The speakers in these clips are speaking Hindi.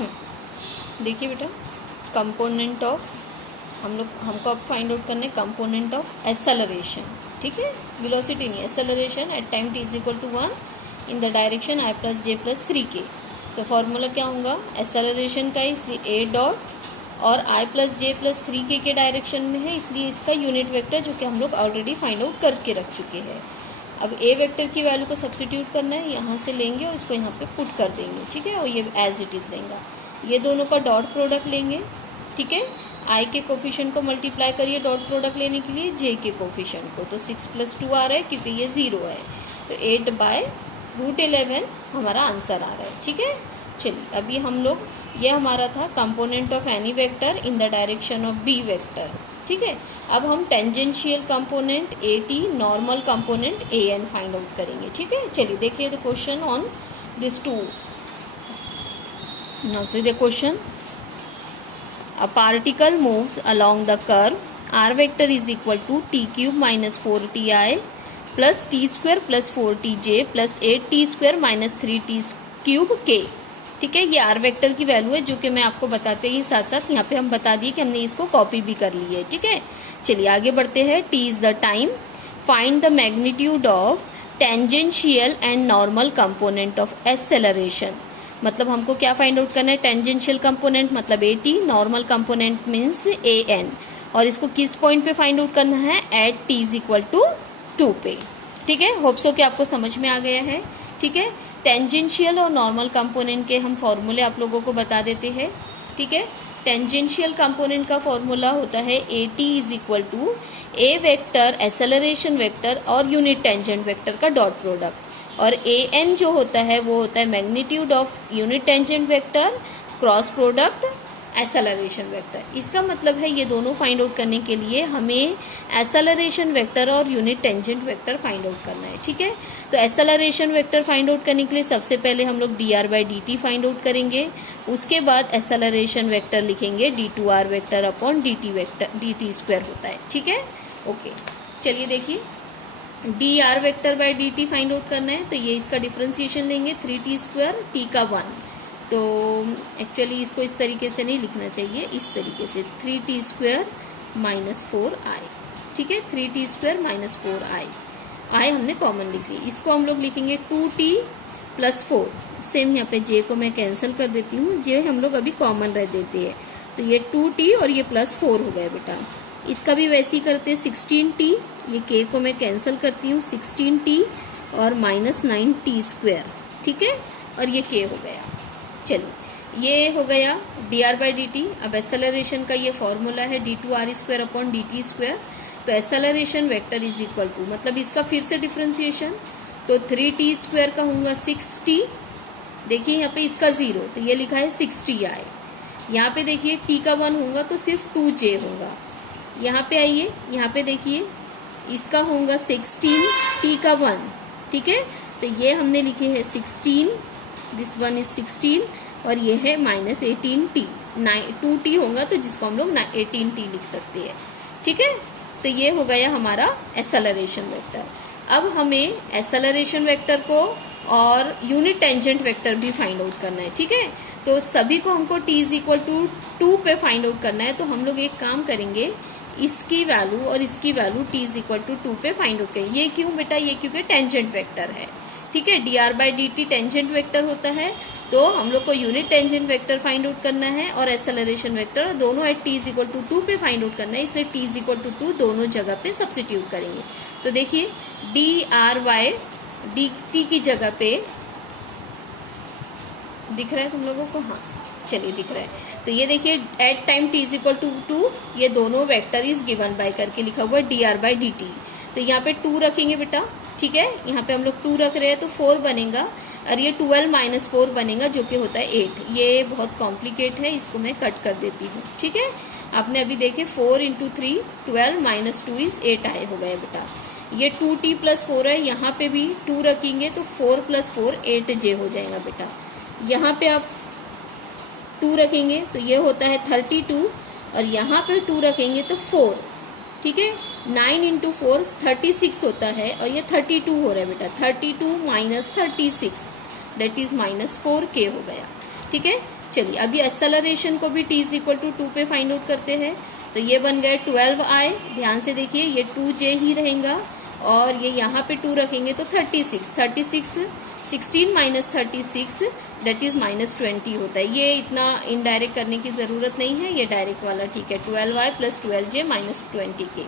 देखिए बेटा, कंपोनेंट ऑफ हमको अब फाइंड आउट करना है कंपोनेंट ऑफ एक्सेलरेशन, ठीक है, वेलोसिटी नहीं, acceleration at time t is equal to 1 in the direction i plus j plus 3k। तो फॉर्मूला क्या होगा एक्सेलरेशन का, इसलिए a डॉट और i plus j plus 3k के डायरेक्शन में है, इसलिए इसका यूनिट वेक्टर जो कि हम लोग ऑलरेडी फाइंड आउट करके रख चुके हैं। अब a वेक्टर की वैल्यू को सब्स्टिट्यूट करना है, यहाँ से लेंगे और इसको यहाँ पे पुट कर देंगे, ठीक है, और ये एज इट इज रहेगा। ये दोनों का डॉट प्रोडक्ट लेंगे, ठीक है, i के कोफिशिएंट को मल्टीप्लाई करिए डॉट प्रोडक्ट लेने के लिए j के कोफिशिएंट को, तो 6 + 2 आ रहा है क्योंकि ये 0 है, तो 8/√11 हमारा आंसर आ रहा है, ठीक है। चलिए अभी हम लोग, ये हमारा था component of any vector in the direction of b vector, ठीक है। अब हम tangential component at, normal component an find out करेंगे, ठीक है। चलिए देखिए the question on this too. Now see the question, a particle moves along the curve r vector is equal to t cube minus 4ti plus t square plus 4tj plus 8t square minus 3t cube k, ठीक है। ये r वेक्टर की वैल्यू है जो कि मैं आपको बताते ही साथ साथ यहाँ पे हम बता दिए कि हमने इसको कॉपी भी कर ली है, ठीक है। चलिए आगे बढ़ते हैं। t is the time, find the magnitude of tangential and normal component of acceleration. मतलब हमको क्या फाइंड आउट करना है, टेंजेंशियल कंपोनेंट मतलब at, normal component means an, और इसको किस पॉइंट पे फाइंड आउट करना है, at t is equal to 2 पे, ठीक है। होप सो कि आपको समझ में आ गया है, ठीक है। टेंजेंशियल और नॉर्मल कंपोनेंट के हम फॉर्मूले आप लोगों को बता देते हैं, ठीक है। टेंजेंशियल कंपोनेंट का फॉर्मूला होता है at is equal to a vector acceleration vector और यूनिट टेंजेंट वेक्टर का डॉट प्रोडक्ट, और an जो होता है वो होता है magnitude of unit tangent vector cross product acceleration vector. इसका मतलब है ये दोनों फाइंड आउट करने के लिए हमें एक्सेलरेशन वेक्टर और unit tangent vector find out करना है, ठीक है। तो एक्सेलरेशन वेक्टर फाइंड आउट करने के लिए सबसे पहले हम लोग dr/dt फाइंड आउट करेंगे, उसके बाद एक्सेलरेशन वेक्टर लिखेंगे d2r vector upon dt vector, dt square होता है, ठीक है। ओके चलिए देखिए, dr vector by dt find out करना है, तो ये इसका डिफरेंशिएशन लेंगे 3t स्क्वायर t का 1, तो एक्चुअली इसको इस तरीके से नहीं लिखना चाहिए, इस तरीके से 3t स्क्वायर माइनस 4i, ठीक है, 3t square minus 4i, i हमने कॉमन लिख ली, इसको हम लोग लिखेंगे 2t प्लस 4, सेम यहाँ पे j को मैं कैंसिल कर देती हूँ, j हम लोग अभी कॉमन रह देते हैं, तो ये 2t और ये प्लस 4 हो गया बेटा। इसका भी वैसे ही करते हैं 16t, ये k को मैं कैंसिल करती हूँ 16t और माइनस 9t स्क्वायर, ठीक है, और ये k हो गया। चलिए ये हो गया dr/dt। अब एक्सेलरेशन का ये फॉर्मूला है d2r square upon dt square, तो acceleration vector is equal to, मतलब इसका फिर से डिफरेंशिएशन, तो 3t स्क्वायर का होगा 6t, देखिए यहाँ पे इसका 0 तो ये लिखा है 6ti, यहाँ पे देखिए t का 1 होगा तो सिर्फ 2j होगा, यहाँ पे आइए, यहाँ पे देखिए इसका होगा 16 t का 1, ठीक है, तो ये हमने लिखे है 16, दिस वन इज 16 और ये है माइनस 18t, 2t होगा तो जिसको हम लोग 18t लिख सकते हैं, ठीक है। तो ये हो गया हमारा एक्सेलरेशन वेक्टर। अब हमें एक्सेलरेशन वेक्टर को और यूनिट टेंजेंट वेक्टर भी फाइंड आउट करना है, ठीक है। तो सभी को हमको t इज इक्वल टू 2 पे फाइंड आउट करना है, तो हम लोग एक काम करेंगे, इसकी वैल्यू और इसकी value t is equal to 2 पे फाइंड आउट करेंगे। ये क्यों बेटा, ये क्योंकि टेंजेंट वेक्टर है, ठीक है, dr/dt टेंजेंट वेक्टर होता है, तो हम लोग को unit tangent vector find out करना है और एक्सेलरेशन वेक्टर दोनों at t is equal to 2 पे फाइंड आउट करना है, इसलिए t इज इक्वल टू 2 दोनों जगह पे सब्स्टिट्यूट करेंगे। तो देखिए dr/dt की जगह पे दिख रहा है तुम लोगों को, हाँ चलिए दिख रहा है, तो ये देखिए at time t is equal to 2, ये दोनों वेक्टर इज गिवन बाय करके लिखा हुआ है dr/dt, तो यहाँ पे 2 रखेंगे बेटा, ठीक है, यहाँ पे हम लोग 2 रख रहे हैं तो 4 बनेगा, और ये 12 माइनस 4 बनेगा जो कि होता है 8। ये बहुत कॉम्प्लिकेट है, इसको मैं कट कर देती हूँ, ठीक है। आपने अभी देखे 4 इंटू 3 12 माइनस 2 इज 8 आए हो गए बेटा। ये 2t प्लस 4 है, यहाँ पे भी 2 रखेंगे तो 4 प्लस 4 8j हो जाएगा बेटा। यहाँ पे आप 2 रखेंगे तो ये होता है 32, और यहाँ पे 2 रखेंगे तो 4, ठीक है, 9 इंटू 4 36 होता है, और ये 32 हो रहा है बेटा, 32 minus 36 that is minus 4k हो गया, ठीक है। चलिए अभी एक्सेलरेशन को भी t इज इक्वल टू 2 पे फाइंड आउट करते हैं। तो ये बन गए 12i, ध्यान से देखिए ये 2j ही रहेगा और ये यहाँ पे 2 रखेंगे तो 36 16 माइनस 36 दैट इज -20 होता है। ये इतना इनडायरेक्ट करने की जरूरत नहीं है, ये डायरेक्ट वाला ठीक है। 12i प्लस 12j -20k,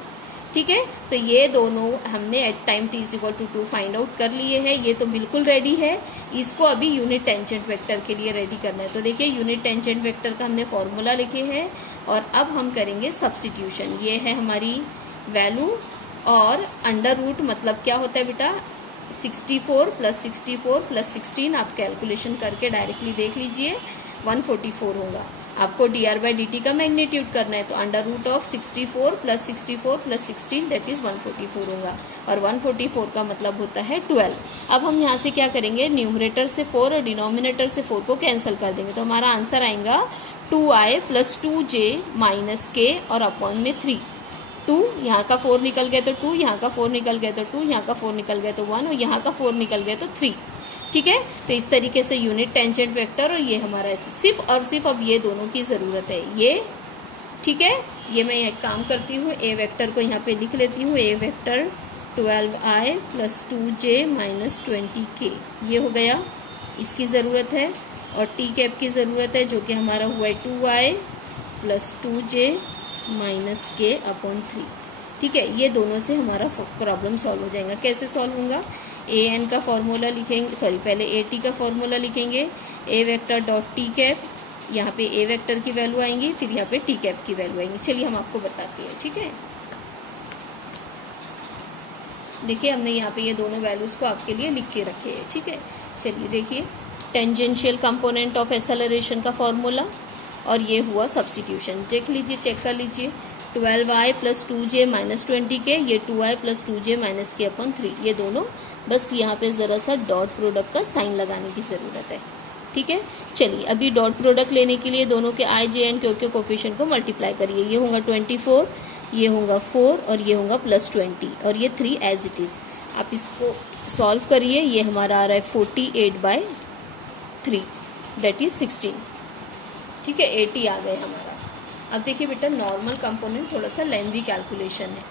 ठीक है। तो ये दोनों हमने at time t is equal to 2 find out कर लिए हैं। ये तो बिल्कुल रेडी है, इसको अभी यूनिट टेंजेंट वेक्टर के लिए रेडी करना है। तो देखिए यूनिट टेंजेंट वेक्टर का हमने फॉर्मूला लिखे हैं और अब हम करेंगे सब्स्टिट्यूशन। ये है हमारी वैल्यू और अंडर रूट मतलब क्या होता है बेटा 64 प्लस 16 आप कैलकुलेशन करके डायरेक्टली देख लीजिए 144 होगा। आपको dr बाई dt का मैग्नीट्यूड करना है तो under root of 64 plus 16 that is 144 होगा और 144 का मतलब होता है 12। अब हम यहाँ से क्या करेंगे, न्यूमरेटर से 4 और डिनोमिनेटर से 4 को कैंसिल कर देंगे तो हमारा आंसर आएगा 2i plus 2j minus k और अपॉन में 3। 2 यहाँ का 4 निकल गया तो 2, यहाँ का 4 निकल गया तो 2, यहाँ का 4 निकल गया तो 1 और यहाँ का 4 निकल गया तो 3, ठीक है। तो इस तरीके से यूनिट टेंजेंट वेक्टर और ये हमारा सिर्फ और सिर्फ अब ये दोनों की जरूरत है ये, ठीक है। ये मैं एक काम करती हूँ, ए वेक्टर को यहाँ पे लिख लेती हूँ, ए vector 12i plus 2j minus 20k ये हो गया, इसकी ज़रूरत है। और टी कैप की ज़रूरत है जो कि हमारा हुआ है 2i plus 2j minus k upon 3, ठीक है। ये दोनों से हमारा प्रॉब्लम सॉल्व हो जाएगा। कैसे सॉल्व होगा, ए एन का फॉर्मूला लिखेंगे, सॉरी पहले ए टी का फॉर्मूला लिखेंगे, ए वेक्टर डॉट टी कैप, यहाँ पे ए वेक्टर की वैल्यू आएंगी, फिर यहाँ पे टी कैप की वैल्यू आएंगी। चलिए हम आपको बताते हैं, ठीक है। देखिए हमने यहाँ पे ये दोनों वैल्यूज को आपके लिए लिख के रखे हैं, ठीक है। चलिए देखिए टेंजेंशियल कंपोनेंट ऑफ एक्सेलरेशन का फॉर्मूला और ये हुआ सब्स्टिट्यूशन, देख लीजिए, चेक कर लीजिए। 12i plus 2j minus 20k, ये 2i plus 2j minus k upon 3, ये दोनों बस यहाँ पे ज़रा सा डॉट प्रोडक्ट का साइन लगाने की ज़रूरत है, ठीक है। चलिए अभी डॉट प्रोडक्ट लेने के लिए दोनों के i, j, n के कोफिशिएंट को मल्टीप्लाई करिए। ये होगा 24, ये होगा 4 और ये होगा प्लस 20 और ये 3 एज इट इज़। आप इसको सॉल्व करिए, ये हमारा आ रहा है 48/3 डेट इज 16, ठीक है। 80 आ गए हमारा। अब देखिए बेटा नॉर्मल कंपोनेंट थोड़ा सा लेंदी कैलकुलेशन है,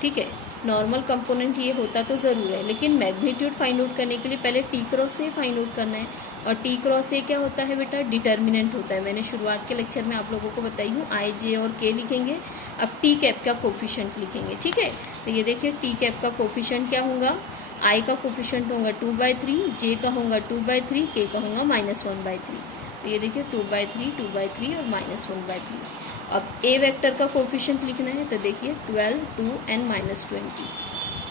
ठीक है। नॉर्मल कंपोनेंट ये होता तो ज़रूर है, लेकिन मैग्नीट्यूड फाइंड आउट करने के लिए पहले टी क्रॉस से फाइंड आउट करना है। और टी क्रॉस से क्या होता है बेटा, डिटर्मिनेंट होता है। मैंने शुरुआत के लेक्चर में आप लोगों को बताई हूँ, आई, जे और के लिखेंगे। अब टी कैप का कोफिशिएंट लिखेंगे, ठीक है। तो ये देखिए टी कैप का कोफिशिएंट क्या होगा, आई का कोफिशिएंट होगा 2/3, जे का होगा 2/3, के का होगा -1/3। तो ये देखिए 2/3, 2/3 और -1/3। अब ए वेक्टर का कोफिशिएंट लिखना है तो देखिए 12, 2 एंड -20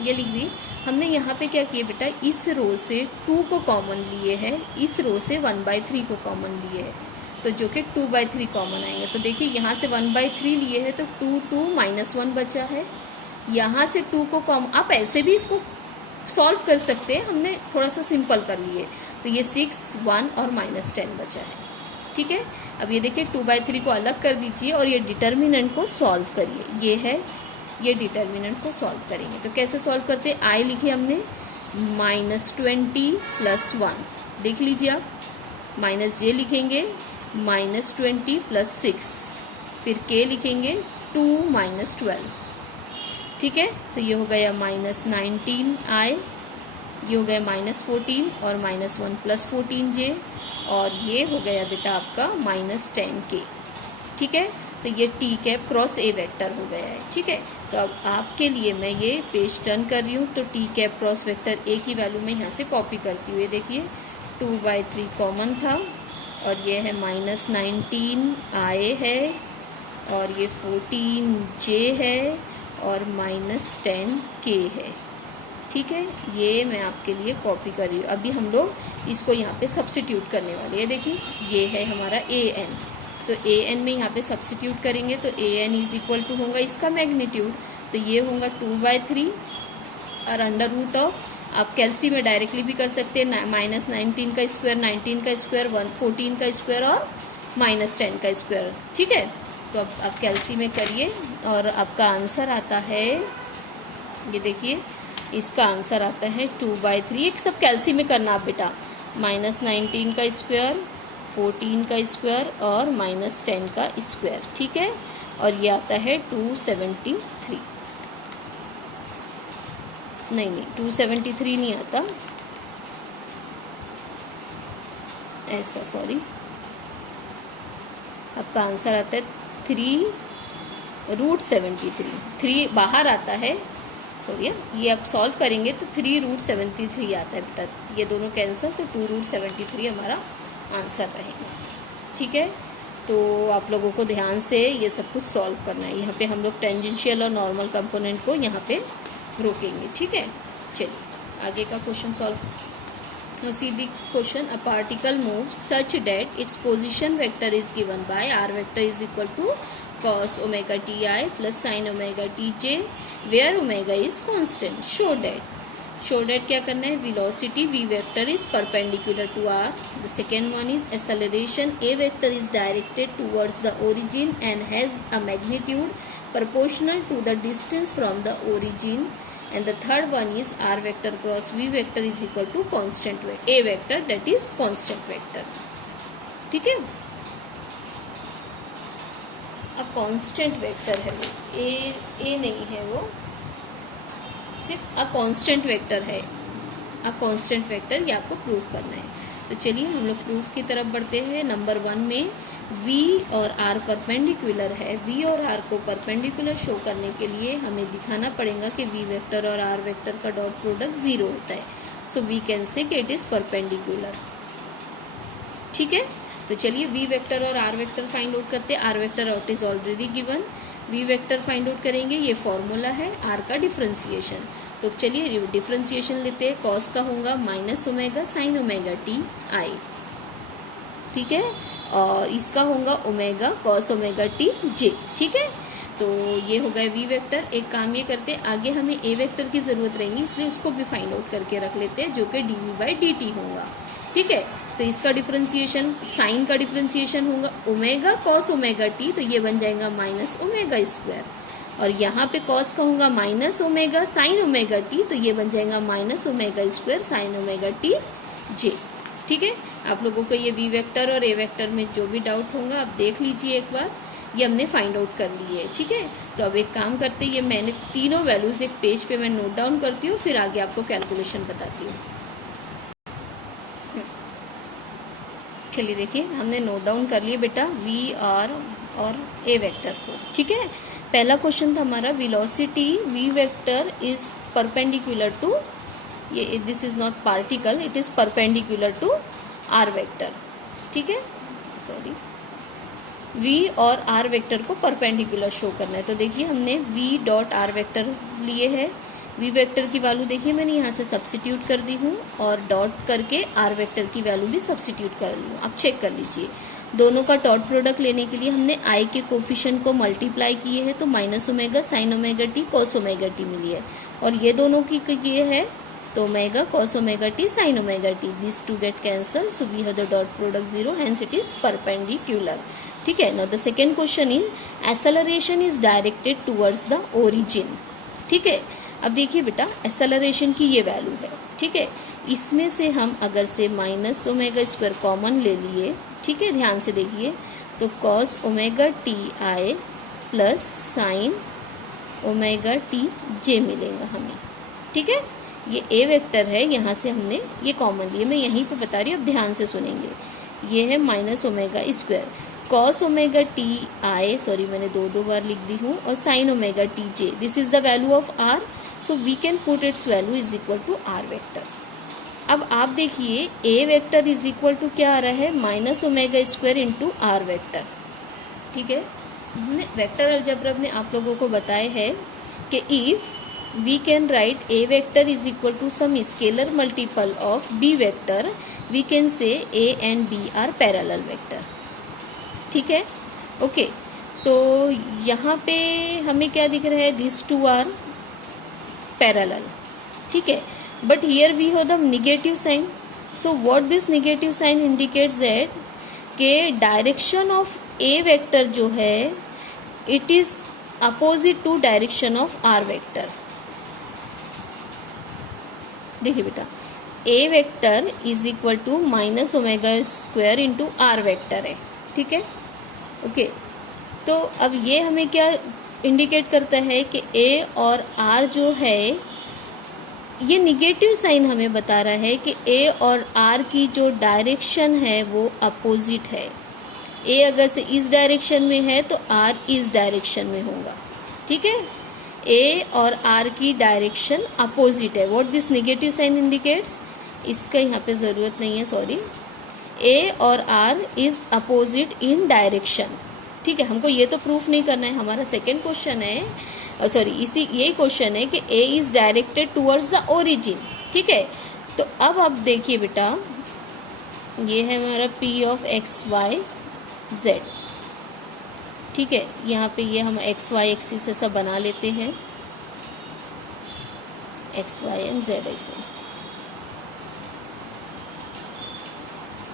ये लिख दी हमने। यहाँ पे क्या किया बेटा, इस रो से 2 को कॉमन लिए है, इस रो से 1/3 को कॉमन लिए है, तो जो कि 2/3 कॉमन आएंगे। तो देखिए यहाँ से 1/3 लिए है तो 2 -1 बचा है, यहाँ से 2 को कॉमन, आप ऐसे भी इसको सॉल्व कर सकते हैं, हमने थोड़ा सा सिंपल कर लिए। तो ये 6, 1 और -10 बचा है, ठीक है। अब ये देखिए 2/3 को अलग कर दीजिए और ये डिटर्मिनेंट को सॉल्व करिए। ये है, ये डिटर्मिनेंट को सॉल्व करेंगे तो कैसे सॉल्व करते हैं, आई लिखे हमने -20 + 1, देख लीजिए आप, माइनस जे लिखेंगे -20 + 6, फिर के लिखेंगे 2 - 12, ठीक है। तो ये हो गया -19i, ये हो गया -14 और -1 + 14j और ये हो गया बेटा आपका -10k, ठीक है। तो ये टी कैप क्रॉस ए वेक्टर हो गया है, ठीक है। तो अब आपके लिए मैं ये पेज टर्न कर रही हूँ, तो T cap cross vector A की वैल्यू मैं यहाँ से कॉपी करती हूँ। ये देखिए 2/3 कॉमन था और ये है -19i है और ये 14j है और -10k है, ठीक है। ये मैं आपके लिए कॉपी कर रही हूँ। अभी हम लोग इसको यहाँ पे सब्स्टिट्यूट करने वाले हैं। देखिए ये है हमारा ए एन, तो ए एन में यहाँ पे सब्स्टिट्यूट करेंगे तो A N is equal to होगा इसका मैग्नीट्यूड, तो ये होगा 2/3 और अंडर रूट ऑफ, आप कैल्सी में डायरेक्टली भी कर सकते हैं, -19 का स्क्वायर, 19 का स्क्वायर, 14 का स्क्वायर और -10 का स्क्वायर, ठीक है। तो अब आप कैल्सी में करिए और आपका आंसर आता है, ये देखिए इसका आंसर आता है 2/3, एक सब कैल्सी में करना आप बेटा, -19 का स्क्वायर, 14 का स्क्वायर और -10 का स्क्वायर, ठीक है। और ये आता है 273, नहीं 273 नहीं आता ऐसा, सॉरी, आपका आंसर आता है 3√73, 3 बाहर आता है, सॉरी, ये आप सॉल्व करेंगे तो 3√73 आता है बेटा, ये दोनों कैंसिल, तो 2√73 हमारा आंसर रहेगा, ठीक है। तो आप लोगों को ध्यान से ये सब कुछ सॉल्व करना है। यहाँ पे हम लोग टेंजेंशियल और नॉर्मल कंपोनेंट को यहाँ पे रोकेंगे, ठीक है। चलिए आगे का question solve. Now see this question, a particle moves such that its position vector is given by r vector is equal to cos omega ti plus sin omega tj, where omega is constant. Show that क्या करना है, velocity v vector is perpendicular to r. The second one is acceleration a vector is directed towards the origin and has a magnitude proportional to the distance from the origin. And the third one is r vector cross v vector is equal to constant a vector, that is constant vector, ठीक है। अब कांस्टेंट वेक्टर है वो, ए नहीं है वो, सिर्फ अ कांस्टेंट वेक्टर है। अ कांस्टेंट वेक्टर ये आपको प्रूफ करना है। तो चलिए हम लोग प्रूफ की तरफ बढ़ते हैं। नंबर 1 में V और R परपेंडिकुलर है। V और R को परपेंडिकुलर शो करने के लिए हमें दिखाना पड़ेगा कि V वेक्टर और R वेक्टर का डॉट प्रोडक्ट 0 होता है। सो वी कैन से कि इट इज परपेंडिकुलर, ठीक है। तो चलिए V वेक्टर और R वेक्टर फाइंड आउट करते हैं। R vector out is already given, V vector find out करेंगे, ये फॉर्मूला है R का डिफरेंशिएशन। तो चलिए डिफरेंशिएशन लेते हैं। कॉस का होगा -omega sin omega T I, ठीक है, और इसका होगा omega cos omega T J, ठीक है। तो ये हो गया V वेक्टर। एक काम ये करते हैं, आगे हमें A वेक्टर की जरूरत रहेगी, इसलिए उसको भी फाइंड आउट करके रख लेते हैं, जो कि dV/dt होगा, ठीक है। तो इसका डिफरेंशिएशन, साइन का डिफरेंशिएशन होगा ओमेगा cos ओमेगा टी, तो ये बन जाएगा -ओमेगा स्क्वायर, और यहाँ पे cos का होगा -ओमेगा sin ओमेगा टी, तो ये बन जाएगा -ओमेगा square sin omega T J, ठीक है। आप लोगों को ये V वेक्टर और A वेक्टर में जो भी डाउट होगा आप देख लीजिए एक बार, ये हमने फाइंड आउट कर ली है, ठीक है। तो अब एक काम करते हैं, ये मैंने तीनों वैल्यूज एक पेज पे मैं नोट डाउन करती हूँ, फिर आगे आपको कैलकुलेशन बताती हूँ। चलिए देखिए, हमने नोट डाउन कर लिए बेटा V और A वेक्टर को, ठीक है। पहला क्वेश्चन था हमारा, velocity V vector is perpendicular to, ये this is not particle, it is perpendicular to R vector, ठीक है, सॉरी, V और R वेक्टर को परपेंडिकुलर शो करना है। तो देखिए हमने V डॉट R वेक्टर लिए है। V वेक्टर की वैल्यू देखिए मैंने यहाँ से सब्स्टिट्यूट कर दी हूँ, और डॉट करके R वेक्टर की वैल्यू भी सब्स्टिट्यूट कर ली हूँ। आप चेक कर लीजिए, दोनों का डॉट प्रोडक्ट लेने के लिए हमने I के कोफिशिएंट को मल्टीप्लाई किए हैं, तो -omega sin omega T cos omega T मिली है, और ये दोनों की ये है तो omega cos omega T sin omega T, this two get cancel, so we have the dot product 0, hence it is perpendicular, ठीक है। Now the second question is acceleration is directed towards the origin, ठीक है। अब देखिए बेटा, एक्सेलरेशन की ये वैल्यू है, ठीक है। इसमें से हम अगर से -ओमेगा स्क्वायर कॉमन ले लिए, ठीक है, ध्यान से देखिए, तो cos omega T I plus sine omega T J मिलेगा हमें, ठीक है। ये A वेक्टर है, यहाँ से हमने ये कॉमन लिए, मैं यहीं पे बता रही हूँ, अब ध्यान से सुनेंगे। ये है -omega square cos omega T i, sorry मैंने दो बार लिख दी हूँ, और sin omega T j, this is the value of R, so we can put its value is equal to R vector. अब आप देखिए A vector is equal to क्या आ रहा है, -omega square into R vector, ठीक है। हमने वेक्टर अलजेब्रा में आप लोगों को बताया है कि if we can write A vector is equal to some scalar multiple of B vector, we can say A and B are parallel vector, ठीक है, ओके। तो यहाँ पे हमें क्या दिख रहा है, these two are parallel, ठीक है, but here we have the negative sign, so what this negative sign indicates that के direction of A vector जो है it is opposite to direction of R vector। देखिए बेटा, A vector is equal to minus omega square into R vector है, ठीक है। ओके, तो अब ये हमें क्या इंडिकेट करता है कि ए और आर जो है ये निगेटिव साइन हमें बता रहा है कि ए और आर की जो डायरेक्शन है वो अपोजिट है। ए अगर से इस डायरेक्शन में है तो आर इस डायरेक्शन में होगा, ठीक है। ए और आर की डायरेक्शन अपोजिट है। What this negative sign indicates, इसका यहाँ पे जरूरत नहीं है, सॉरी। ए और R is opposite in direction, ठीक है। हमको ये तो प्रूफ नहीं करना है, हमारा सेकेंड क्वेश्चन है, सॉरी इसी यही क्वेश्चन है कि A is directed towards the origin, ठीक है। तो अब आप देखिए बेटा, ये है हमारा P of X Y Z, ठीक है। यहाँ पे ये हम एक्स वाई एक्सिस ऐसा बना लेते हैं, एक्स वाई एंड जेड ऐसे,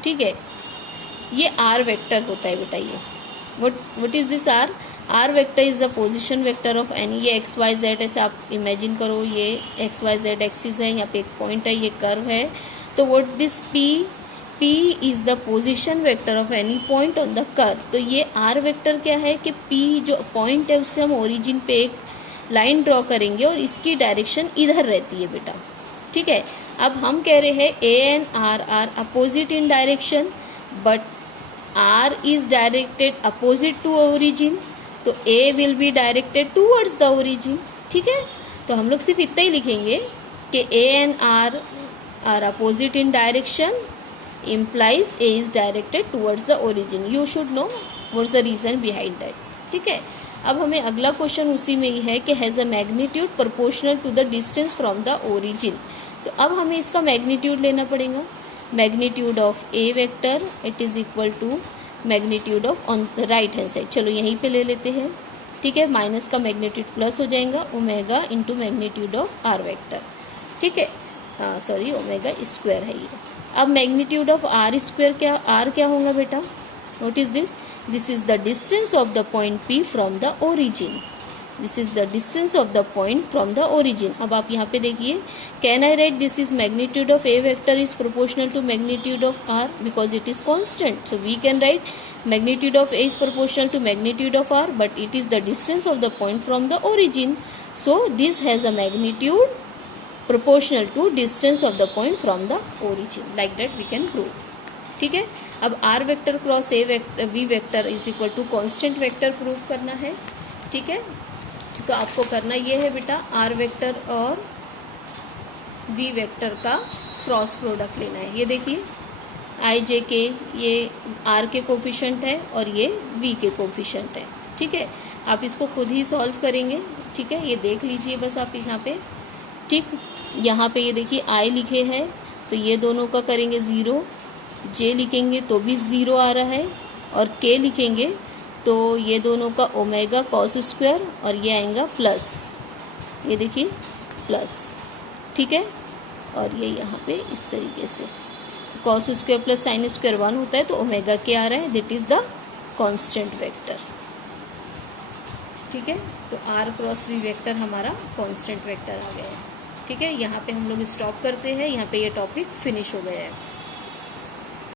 ठीक है। ये आर वेक्टर होता है बेटा। ये what is this R? R vector is the position vector of any, ये एक्स वाई जेड ऐसे आप इमेजिन करो, ये एक्स वाई जेड एक्सिस है, यहाँ पे एक पॉइंट है, ये कर्व है। तो what this P is the position vector of any point on the curve. तो ये आर वेक्टर क्या है कि पी जो पॉइंट है उससे हम ओरिजिन पे एक लाइन ड्रॉ करेंगे और इसकी डायरेक्शन इधर रहती है बेटा, ठीक है। अब हम कह रहे हैं A and R are opposite in direction, but R is directed opposite to origin, तो A will be directed towards the origin, ठीक है। तो हम लोग सिर्फ इतना ही लिखेंगे कि A and R are opposite in direction implies A is directed towards the origin. You should know what's the reason behind that, ठीक है। अब हमें अगला क्वेश्चन उसी में ही है कि has a magnitude proportional to the distance from the origin. तो अब हमें इसका मैग्नीट्यूड लेना पड़ेगा। Magnitude of A vector it is equal to magnitude of on the right hand side, चलो यहीं पे ले लेते हैं, ठीक है। माइनस का मैग्नीट्यूड प्लस हो जाएगा, omega into magnitude of R vector, ठीक है, सॉरी ओमेगा स्क्वायर है ये। अब मैग्नीट्यूड ऑफ आर स्क्वायर क्या, आर क्या होगा बेटा? What is this? This is the distance of the point P from the origin, this is the distance of the point from the origin. अब आप यहाँ पे देखिए, can I write this is magnitude of A vector is proportional to magnitude of are because it is constant, so we can write magnitude of A is proportional to magnitude of R, but it is the distance of the point from the origin, so this has a magnitude proportional to distance of the point from the origin, like that we can prove, ठीक है। अब r vector cross a vector v vector is equal to constant vector prove करना है, ठीक है। तो आपको करना ये है बेटा, r वेक्टर और v वेक्टर का क्रॉस प्रोडक्ट लेना है। ये देखिए i j k ये r के कोफिशिएंट है और ये v के कोफिशिएंट है, ठीक है। आप इसको खुद ही सॉल्व करेंगे, ठीक है। ये देख लीजिए बस आप यहाँ पे, ठीक। यहाँ पे ये देखिए i लिखे हैं तो ये दोनों का करेंगे 0, j लिखेंगे तो भी 0 आ रहा है, और k लिखेंगे तो ये दोनों का ओमेगा कॉस स्क्वायर और ये आएगा प्लस, ये देखिए प्लस, ठीक है। और ये यहाँ पे इस तरीके से cos square plus sine square 1 होता है, तो ओमेगा के आ रहा है, that is the constant vector, ठीक है। तो r क्रॉस v वेक्टर हमारा कांस्टेंट वेक्टर आ गया है, ठीक है। यहाँ पे हम लोग स्टॉप करते हैं, यहाँ पे ये टॉपिक फिनिश हो गया है।